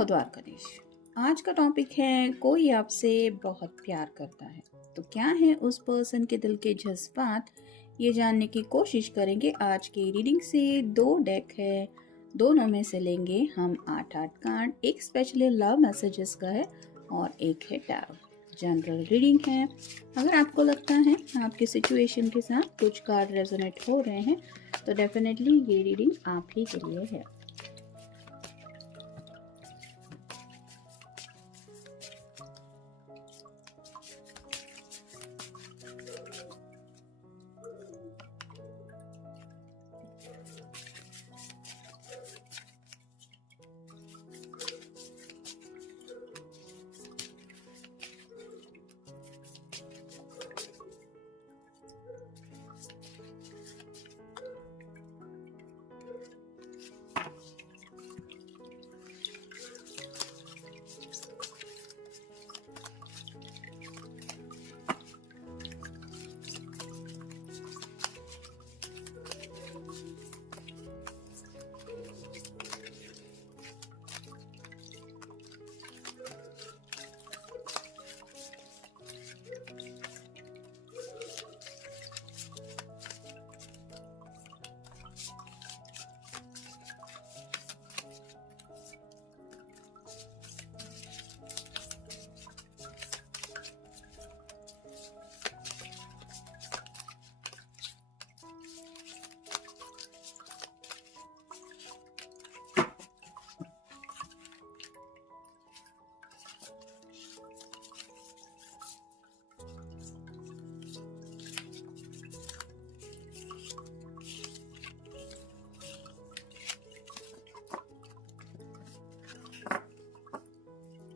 हूँ द्वारकाधीश। आज का टॉपिक है कोई आपसे बहुत प्यार करता है तो क्या है उस पर्सन के दिल के जज्बात, ये जानने की कोशिश करेंगे। आज की रीडिंग से दो डेक है, दोनों में से लेंगे हम 8 कार्ड। एक स्पेशली लव मैसेजेस का है और एक है टैरो। जनरल रीडिंग है। अगर आपको लगता है आपके सिचुएशन के साथ कुछ कार्ड रेजोनेट हो रहे हैं तो डेफिनेटली ये रीडिंग आप ही के लिए है।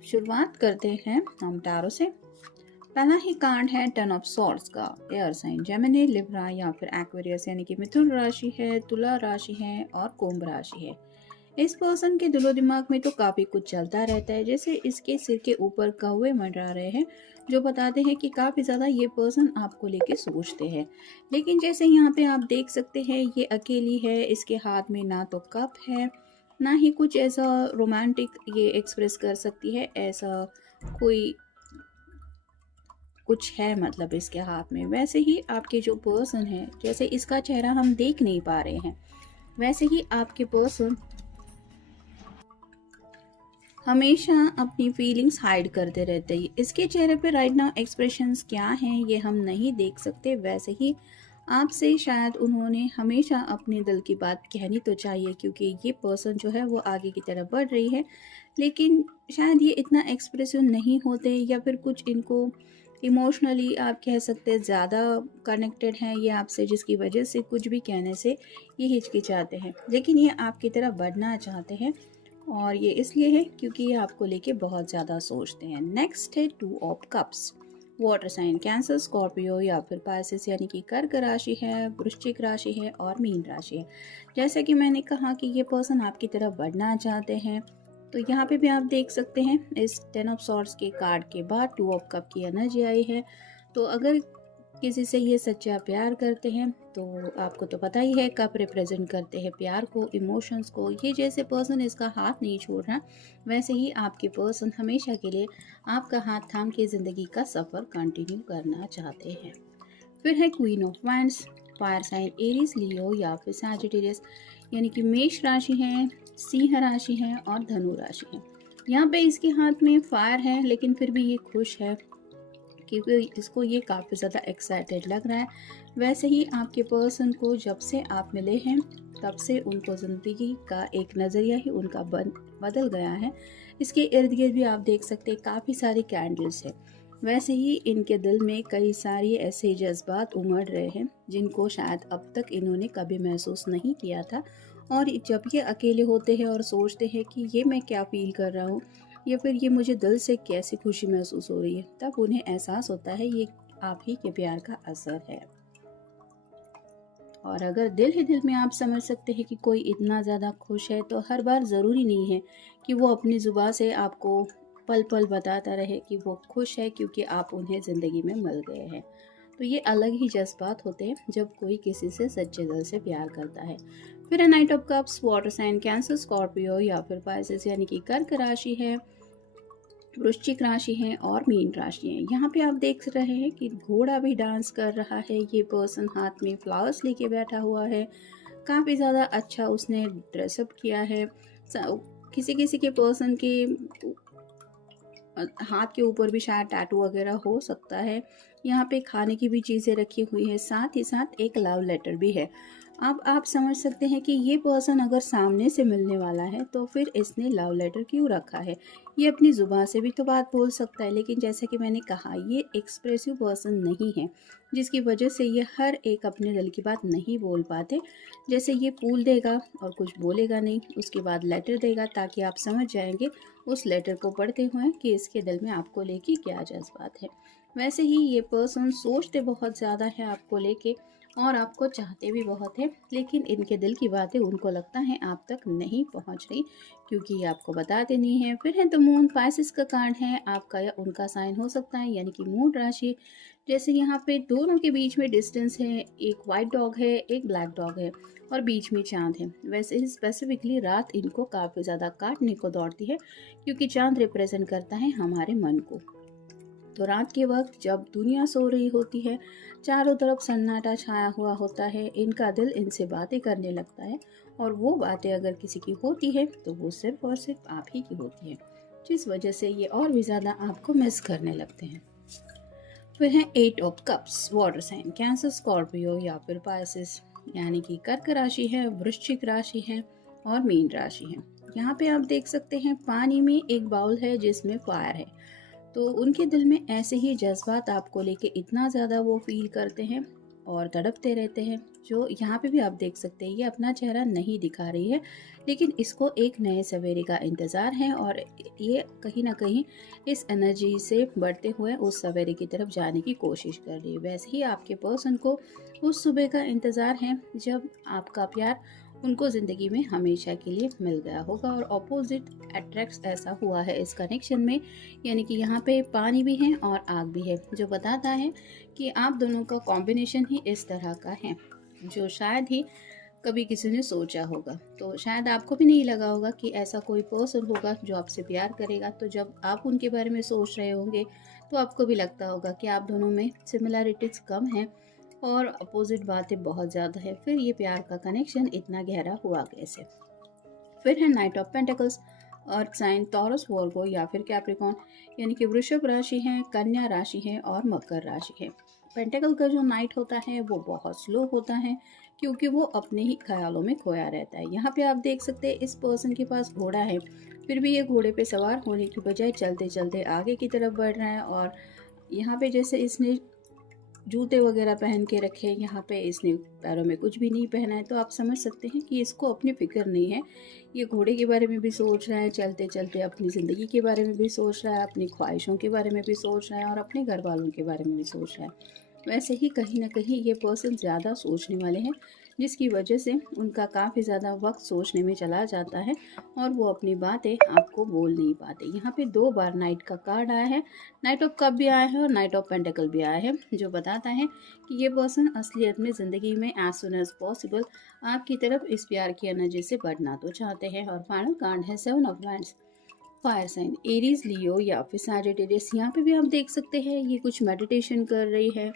शुरुआत करते हैं हम टैरो से। पहला ही कार्ड है 10 ऑफ सॉर्ड्स का। एयर साइन जेमिनी, लिब्रा या फिर एक्वेरियस यानी कि मिथुन राशि है, तुला राशि है और कुंभ राशि है। इस पर्सन के दिलो दिमाग में तो काफी कुछ चलता रहता है, जैसे इसके सिर के ऊपर कौवे मंडरा रहे हैं जो बताते हैं कि काफी ज्यादा ये पर्सन आपको लेके सोचते हैं। लेकिन जैसे यहाँ पे आप देख सकते हैं ये अकेली है, इसके हाथ में ना तो कप है ना ही कुछ ऐसा रोमांटिक ये एक्सप्रेस कर सकती है, ऐसा कोई कुछ है मतलब इसके हाथ में। वैसे ही आपके जो पर्सन है, जैसे इसका चेहरा हम देख नहीं पा रहे हैं, वैसे ही आपके पर्सन हमेशा अपनी फीलिंग्स हाइड करते रहते हैं। इसके चेहरे पे राइट नाउ एक्सप्रेशंस क्या हैं ये हम नहीं देख सकते। वैसे ही आपसे शायद उन्होंने हमेशा अपने दिल की बात कहनी तो चाहिए, क्योंकि ये पर्सन जो है वो आगे की तरफ बढ़ रही है, लेकिन शायद ये इतना एक्सप्रेसिव नहीं होते या फिर कुछ इनको इमोशनली आप कह सकते हैं ज़्यादा कनेक्टेड हैं ये आपसे, जिसकी वजह से कुछ भी कहने से ये हिचकिचाते हैं। लेकिन ये आपकी तरफ बढ़ना चाहते हैं और ये इसलिए है क्योंकि ये आपको लेके बहुत ज़्यादा सोचते हैं। नेक्स्ट है 2 of cups. Water sign Cancer, Scorpio या फिर पाइसेस यानी कि कर्क राशि है, वृश्चिक राशि है और मीन राशि है। जैसा कि मैंने कहा कि ये पर्सन आपकी तरफ बढ़ना चाहते हैं, तो यहाँ पे भी आप देख सकते हैं इस 10 ऑफ सॉर्ड्स के कार्ड के बाद 2 ऑफ कप की एनर्जी आई है। तो अगर किसी से ये सच्चा प्यार करते हैं तो आपको तो पता ही है कप रिप्रेजेंट करते हैं प्यार को, इमोशंस को। ये जैसे पर्सन इसका हाथ नहीं छोड़ रहा, वैसे ही आपके पर्सन हमेशा के लिए आपका हाथ थाम के ज़िंदगी का सफ़र कंटिन्यू करना चाहते हैं। फिर है queen of wands. Fire sign Aries, Leo या फिर सैजिटेरियस यानी कि मेष राशि है, सिंह राशि है और धनु राशि है। यहाँ पे इसके हाथ में फायर है लेकिन फिर भी ये खुश है क्योंकि इसको ये काफ़ी ज़्यादा एक्साइटेड लग रहा है। वैसे ही आपके पर्सन को जब से आप मिले हैं तब से उनको ज़िंदगी का एक नज़रिया ही उनका बदल गया है। इसके इर्द गिर्द भी आप देख सकते हैं काफ़ी सारी कैंडल्स है। वैसे ही इनके दिल में कई सारी ऐसे जज्बात उमड़ रहे हैं जिनको शायद अब तक इन्होंने कभी महसूस नहीं किया था। और जब ये अकेले होते हैं और सोचते हैं कि ये मैं क्या फील कर रहा हूँ या फिर ये मुझे दिल से कैसी खुशी महसूस हो रही है, तब उन्हें एहसास होता है ये आप ही के प्यार का असर है। और अगर दिल ही दिल में आप समझ सकते हैं कि कोई इतना ज़्यादा खुश है, तो हर बार ज़रूरी नहीं है कि वो अपनी ज़ुबान से आपको पल पल बताता रहे कि वो खुश है क्योंकि आप उन्हें ज़िंदगी में मिल गए हैं। तो ये अलग ही जज्बात होते हैं जब कोई किसी से सच्चे दिल से प्यार करता है। फिर है knight of cups, water sign Cancer, Scorpio या फिर पाइसेस यानी कि कर्क राशि है, वृश्चिक राशि है और मीन राशि है। यहाँ पे आप देख रहे हैं कि घोड़ा भी डांस कर रहा है। ये पर्सन हाथ में फ्लावर्स लेके बैठा हुआ है। काफ़ी ज़्यादा अच्छा उसने ड्रेसअप किया है। किसी किसी के पर्सन के हाथ के ऊपर भी शायद टैटू वगैरह हो सकता है। यहाँ पे खाने की भी चीज़ें रखी हुई है, साथ ही साथ एक लव लेटर भी है। अब आप समझ सकते हैं कि ये पर्सन अगर सामने से मिलने वाला है तो फिर इसने लव लेटर क्यों रखा है। ये अपनी ज़ुबान से भी तो बात बोल सकता है, लेकिन जैसे कि मैंने कहा ये एक्सप्रेसिव पर्सन नहीं है, जिसकी वजह से ये हर एक अपने दिल की बात नहीं बोल पाते। जैसे ये फूल देगा और कुछ बोलेगा नहीं, उसके बाद लेटर देगा ताकि आप समझ जाएंगे उस लेटर को पढ़ते हुए कि इसके दिल में आपको लेके क्या जज्बात है। वैसे ही ये पर्सन सोचते बहुत ज़्यादा है आपको लेके और आपको चाहते भी बहुत है, लेकिन इनके दिल की बातें उनको लगता है आप तक नहीं पहुंच रही, क्योंकि ये आपको बताते नहीं है। फिर है द मून, पाइसेस का कार्ड है, आपका या उनका साइन हो सकता है यानी कि मून राशि। जैसे यहाँ पे दोनों के बीच में डिस्टेंस है, एक वाइट डॉग है, एक ब्लैक डॉग है और बीच में चांद है। वैसे ही स्पेसिफिकली रात इनको काफ़ी ज़्यादा काटने को दौड़ती है, क्योंकि चांद रिप्रेजेंट करता है हमारे मन को। तो रात के वक्त जब दुनिया सो रही होती है, चारों तरफ सन्नाटा छाया हुआ होता है, इनका दिल इनसे बातें करने लगता है और वो बातें अगर किसी की होती है तो वो सिर्फ और सिर्फ आप ही की होती है, जिस वजह से ये और भी ज़्यादा आपको मिस करने लगते हैं। फिर है eight of cups, water sign Cancer, Scorpio या फिर पाइसेस यानी कि कर्क राशि है, वृश्चिक राशि है और मीन राशि है। यहाँ पे आप देख सकते हैं पानी में एक बाउल है जिसमें फायर है। तो उनके दिल में ऐसे ही जज्बात आपको लेके इतना ज़्यादा वो फील करते हैं और तड़पते रहते हैं। जो यहाँ पे भी आप देख सकते हैं ये अपना चेहरा नहीं दिखा रही है, लेकिन इसको एक नए सवेरे का इंतज़ार है और ये कहीं ना कहीं इस एनर्जी से बढ़ते हुए उस सवेरे की तरफ जाने की कोशिश कर रही है। वैसे ही आपके पर्सन को उस सुबह का इंतज़ार है जब आपका प्यार उनको ज़िंदगी में हमेशा के लिए मिल गया होगा। और अपोजिट अट्रैक्ट्स ऐसा हुआ है इस कनेक्शन में, यानी कि यहाँ पे पानी भी है और आग भी है, जो बताता है कि आप दोनों का कॉम्बिनेशन ही इस तरह का है जो शायद ही कभी किसी ने सोचा होगा। तो शायद आपको भी नहीं लगा होगा कि ऐसा कोई पर्सन होगा जो आपसे प्यार करेगा। तो जब आप उनके बारे में सोच रहे होंगे तो आपको भी लगता होगा कि आप दोनों में सिमिलैरिटीज़ कम हैं और अपोजिट बातें बहुत ज़्यादा है। फिर ये प्यार का कनेक्शन इतना गहरा हुआ कैसे। फिर है knight of pentacles, earth sign Taurus, Virgo या फिर कैप्रिकॉन यानी कि वृषभ राशि है, कन्या राशि है और मकर राशि है। पेंटिकल का जो नाइट होता है वो बहुत स्लो होता है, क्योंकि वो अपने ही ख्यालों में खोया रहता है। यहाँ पे आप देख सकते हैं इस पर्सन के पास घोड़ा है, फिर भी ये घोड़े पे सवार होने की बजाय चलते चलते आगे की तरफ बढ़ रहा है। और यहाँ पे जैसे इसने जूते वगैरह पहन के रखे हैं, यहाँ पे इसने पैरों में कुछ भी नहीं पहना है, तो आप समझ सकते हैं कि इसको अपनी फिक्र नहीं है। ये घोड़े के बारे में भी सोच रहा है, चलते चलते अपनी ज़िंदगी के बारे में भी सोच रहा है, अपनी ख्वाहिशों के बारे में भी सोच रहा है और अपने घर वालों के बारे में भी सोच रहा है। वैसे ही कहीं ना कहीं ये पर्सन ज़्यादा सोचने वाले हैं, जिसकी वजह से उनका काफ़ी ज़्यादा वक्त सोचने में चला जाता है और वो अपनी बातें आपको बोल नहीं पाते। यहाँ पे 2 बार नाइट का कार्ड आया है, नाइट ऑफ कप भी आया है और नाइट ऑफ पेंटिकल भी आया है, जो बताता है कि ये पर्सन असलियत में ज़िंदगी में एज सुन एज पॉसिबल आपकी तरफ इस प्यार की एनर्जी से बढ़ना तो चाहते हैं। और फाइनल कार्ड है 7 of wands, fire sign Aries, Leo या फिर सैजिटेरियस। यहाँ पे भी आप देख सकते हैं ये कुछ मेडिटेशन कर रही है,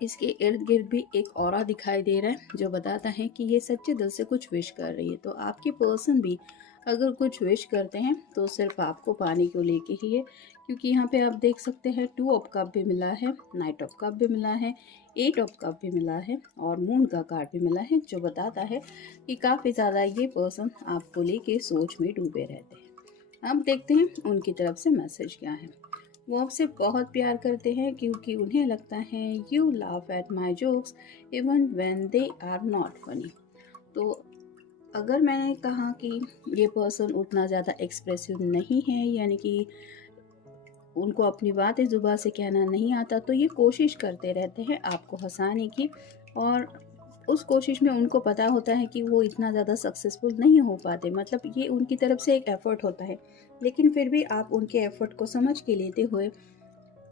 इसके इर्द गिर्द भी एक ऑरा दिखाई दे रहा है जो बताता है कि ये सच्चे दिल से कुछ विश कर रही है। तो आपके पर्सन भी अगर कुछ विश करते हैं तो सिर्फ आपको पाने को लेके ही है, क्योंकि यहाँ पे आप देख सकते हैं 2 ऑफ कप भी मिला है, नाइट ऑफ कप भी मिला है, 8 ऑफ कप भी मिला है और मून का कार्ड भी मिला है, जो बताता है कि काफ़ी ज़्यादा ये पर्सन आपको लेके सोच में डूबे रहते हैं। अब देखते हैं उनकी तरफ से मैसेज क्या है। वो आपसे बहुत प्यार करते हैं, क्योंकि उन्हें लगता है you laugh at my jokes even when they are not funny. तो अगर मैंने कहा कि ये पर्सन उतना ज़्यादा एक्सप्रेसिव नहीं है, यानी कि उनको अपनी बातें ज़ुबान से कहना नहीं आता, तो ये कोशिश करते रहते हैं आपको हंसाने की। और उस कोशिश में उनको पता होता है कि वो इतना ज़्यादा सक्सेसफुल नहीं हो पाते, मतलब ये उनकी तरफ से एक एफ़र्ट होता है, लेकिन फिर भी आप उनके एफ़र्ट को समझ के लेते हुए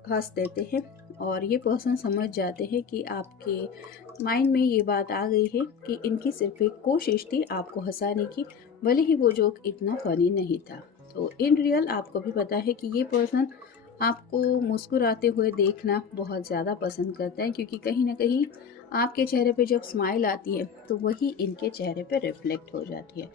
हंस देते हैं और ये पर्सन समझ जाते हैं कि आपके माइंड में ये बात आ गई है कि इनकी सिर्फ एक कोशिश थी आपको हंसाने की, भले ही वो जोक इतना फनी नहीं था। तो इन रियल आपको भी पता है कि ये पर्सन आपको मुस्कुराते हुए देखना बहुत ज़्यादा पसंद करते हैं, क्योंकि कहीं ना कहीं आपके चेहरे पे जब स्माइल आती है तो वही इनके चेहरे पे रिफ्लेक्ट हो जाती है।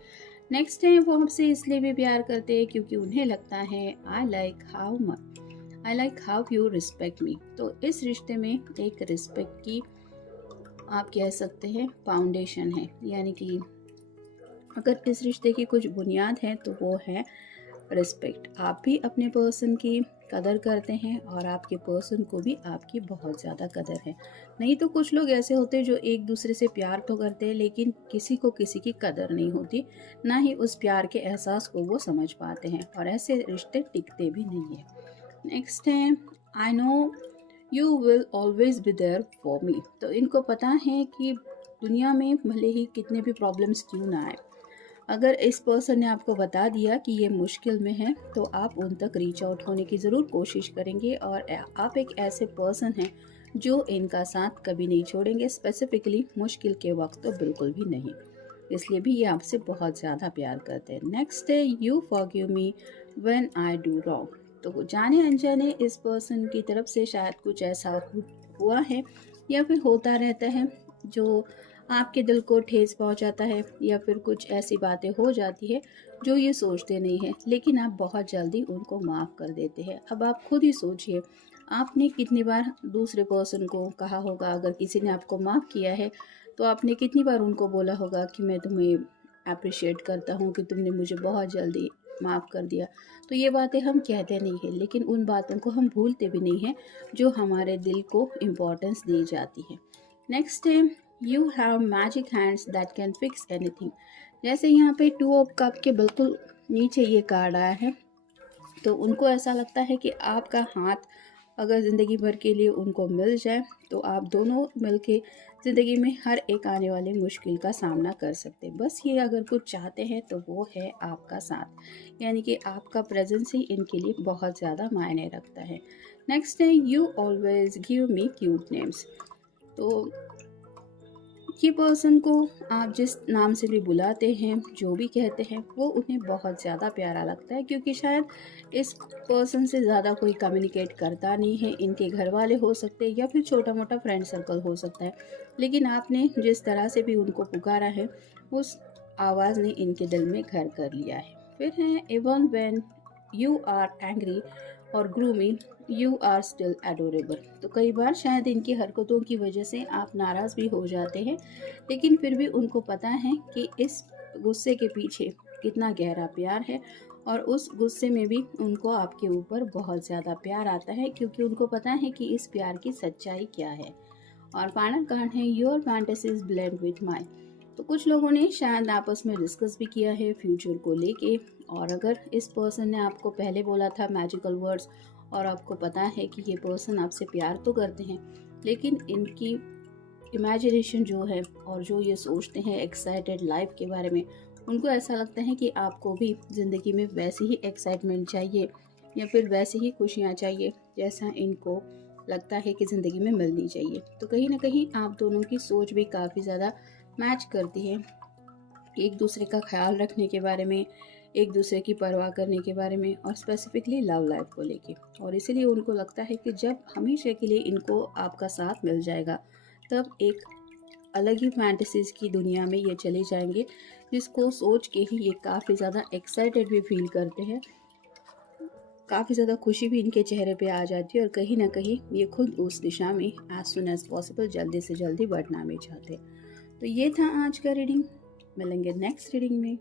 नेक्स्ट है, वो हमसे इसलिए भी प्यार करते हैं क्योंकि उन्हें लगता है I like how you respect मी। तो इस रिश्ते में एक रिस्पेक्ट की आप कह सकते हैं फाउंडेशन है, यानी कि अगर इस रिश्ते की कुछ बुनियाद है तो वो है रिस्पेक्ट। आप भी अपने पर्सन की कदर करते हैं और आपके पर्सन को भी आपकी बहुत ज़्यादा कदर है। नहीं तो कुछ लोग ऐसे होते हैं जो एक दूसरे से प्यार तो करते हैं लेकिन किसी को किसी की कदर नहीं होती, ना ही उस प्यार के एहसास को वो समझ पाते हैं, और ऐसे रिश्ते टिकते भी नहीं है। नेक्स्ट है, I know you will always be there for me. तो इनको पता है कि दुनिया में भले ही कितने भी प्रॉब्लम्स क्यों ना आए, अगर इस पर्सन ने आपको बता दिया कि ये मुश्किल में है तो आप उन तक रीच आउट होने की ज़रूर कोशिश करेंगे, और आप एक ऐसे पर्सन हैं जो इनका साथ कभी नहीं छोड़ेंगे, स्पेसिफिकली मुश्किल के वक्त तो बिल्कुल भी नहीं। इसलिए भी ये आपसे बहुत ज़्यादा प्यार करते हैं। नेक्स्ट है, you forgive me when I do wrong. तो जाने अनजाने इस पर्सन की तरफ से शायद कुछ ऐसा हुआ है या फिर होता रहता है जो आपके दिल को ठेस पहुंचाता है, या फिर कुछ ऐसी बातें हो जाती है जो ये सोचते नहीं हैं, लेकिन आप बहुत जल्दी उनको माफ़ कर देते हैं। अब आप खुद ही सोचिए, आपने कितनी बार दूसरे पर्सन को कहा होगा, अगर किसी ने आपको माफ़ किया है तो आपने कितनी बार उनको बोला होगा कि मैं तुम्हें अप्रिशिएट करता हूँ कि तुमने मुझे बहुत जल्दी माफ़ कर दिया। तो ये बातें हम कहते नहीं हैं, लेकिन उन बातों को हम भूलते भी नहीं हैं जो हमारे दिल को इम्पोर्टेंस दी जाती है। नेक्स्ट है, you have magic hands that can fix anything. जैसे यहाँ पे 2 ऑफ कप के बिल्कुल नीचे ये कार्ड आया है, तो उनको ऐसा लगता है कि आपका हाथ अगर ज़िंदगी भर के लिए उनको मिल जाए तो आप दोनों मिलके ज़िंदगी में हर एक आने वाले मुश्किल का सामना कर सकते हैं। बस ये अगर कुछ चाहते हैं तो वो है आपका साथ, यानी कि आपका प्रेजेंस ही इनके लिए बहुत ज़्यादा मायने रखता है। नेक्स्ट है, you always give me cute names. तो ये पर्सन को आप जिस नाम से भी बुलाते हैं, जो भी कहते हैं, वो उन्हें बहुत ज़्यादा प्यारा लगता है, क्योंकि शायद इस पर्सन से ज़्यादा कोई कम्युनिकेट करता नहीं है। इनके घर वाले हो सकते हैं या फिर छोटा मोटा फ्रेंड सर्कल हो सकता है, लेकिन आपने जिस तरह से भी उनको पुकारा है उस आवाज़ ने इनके दिल में घर कर लिया है। फिर है, even when you are angry और grumpy you are still adorable. तो कई बार शायद इनकी हरकतों की वजह से आप नाराज़ भी हो जाते हैं, लेकिन फिर भी उनको पता है कि इस गुस्से के पीछे कितना गहरा प्यार है, और उस गुस्से में भी उनको आपके ऊपर बहुत ज़्यादा प्यार आता है, क्योंकि उनको पता है कि इस प्यार की सच्चाई क्या है। और फाइनल कार्ड है, your fantasies blend with my. तो कुछ लोगों ने शायद आपस में डिस्कस भी किया है फ्यूचर को लेके, और अगर इस पर्सन ने आपको पहले बोला था मैजिकल वर्ड्स और आपको पता है कि ये पर्सन आपसे प्यार तो करते हैं, लेकिन इनकी इमेजिनेशन जो है और जो ये सोचते हैं एक्साइटेड लाइफ के बारे में, उनको ऐसा लगता है कि आपको भी ज़िंदगी में वैसी ही एक्साइटमेंट चाहिए या फिर वैसी ही खुशियाँ चाहिए जैसा इनको लगता है कि ज़िंदगी में मिलनी चाहिए। तो कहीं ना कहीं आप दोनों की सोच भी काफ़ी ज़्यादा मैच करती है, एक दूसरे का ख्याल रखने के बारे में, एक दूसरे की परवाह करने के बारे में, और स्पेसिफिकली लव लाइफ को लेके। और इसीलिए उनको लगता है कि जब हमेशा के लिए इनको आपका साथ मिल जाएगा तब एक अलग ही फैंटेसीज की दुनिया में ये चले जाएंगे, जिसको सोच के ही ये काफ़ी ज़्यादा एक्साइटेड भी फील करते हैं, काफ़ी ज़्यादा खुशी भी इनके चेहरे पे आ जाती है, और कहीं ना कहीं ये खुद उस दिशा में एज सुन एज पॉसिबल जल्दी से जल्दी बढ़ना भी चाहते हैं। तो ये था आज का रीडिंग, मिलेंगे नेक्स्ट रीडिंग में।